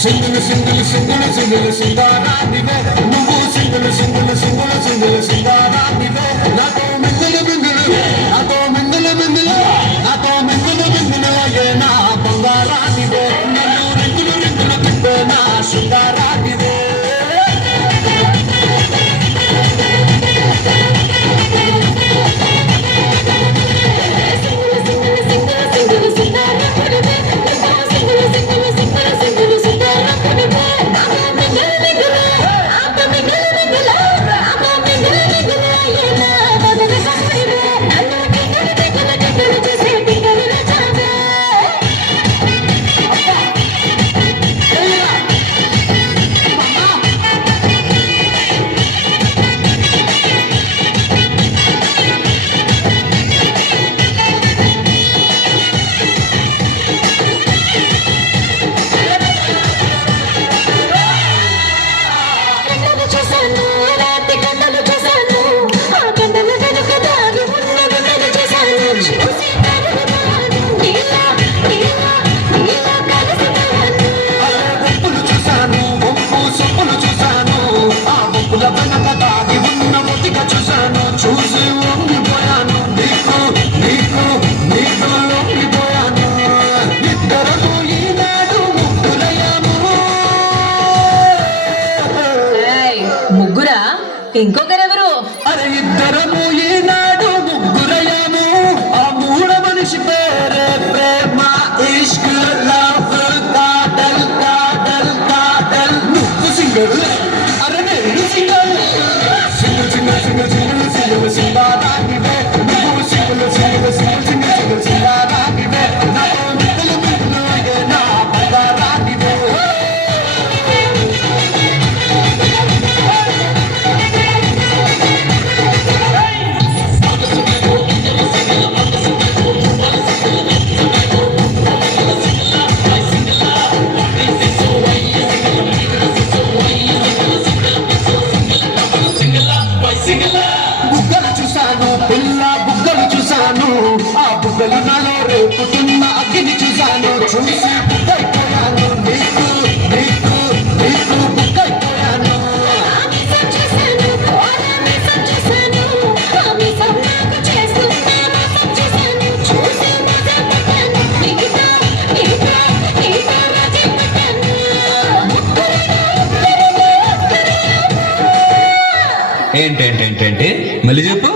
సింగులు సింగులు సింగులు సింగులు సింగారానివే నువ్వు సింగులు సింగులు సింగులు సింగులు సింగారానివే నాతో మింగులు మింగులు నాతో మింగులు మింగులు నాతో మింగులు మింగులు అయ్యే నా బంగారానివే నన్ను రింగులు రింగులు తిప్పే నా శృంగారానివే ఇంకొకరెవరు? అరే ఇద్దరము ఈనాడు ముగ్గురయ్యాము ఆ మూడ మనిషి పేరే ప్రేమ ఇష్క్ లవ్ కాటల్ కాటల్ కాటల్ నువ్వు సింగల్ అరే నేను single single single single single single సింగారానివే నువ్వు single single single single single సింగారానివే నాతో మిత్తులు మిత్తులు అయ్యే నా బంగారానివే బుగ్గలు చూశాను పిల్ల బుగ్గలు చూశాను ఆ బుగ్గలు నాలో రేపుతున్న అగ్గిని చూశాను చూసి బుగ్గైపోయాను నీకు నీకు నీకు బుగ్గైపోయాను ఏంటేంటేంటేంటి మళ్ళీ చెప్పు.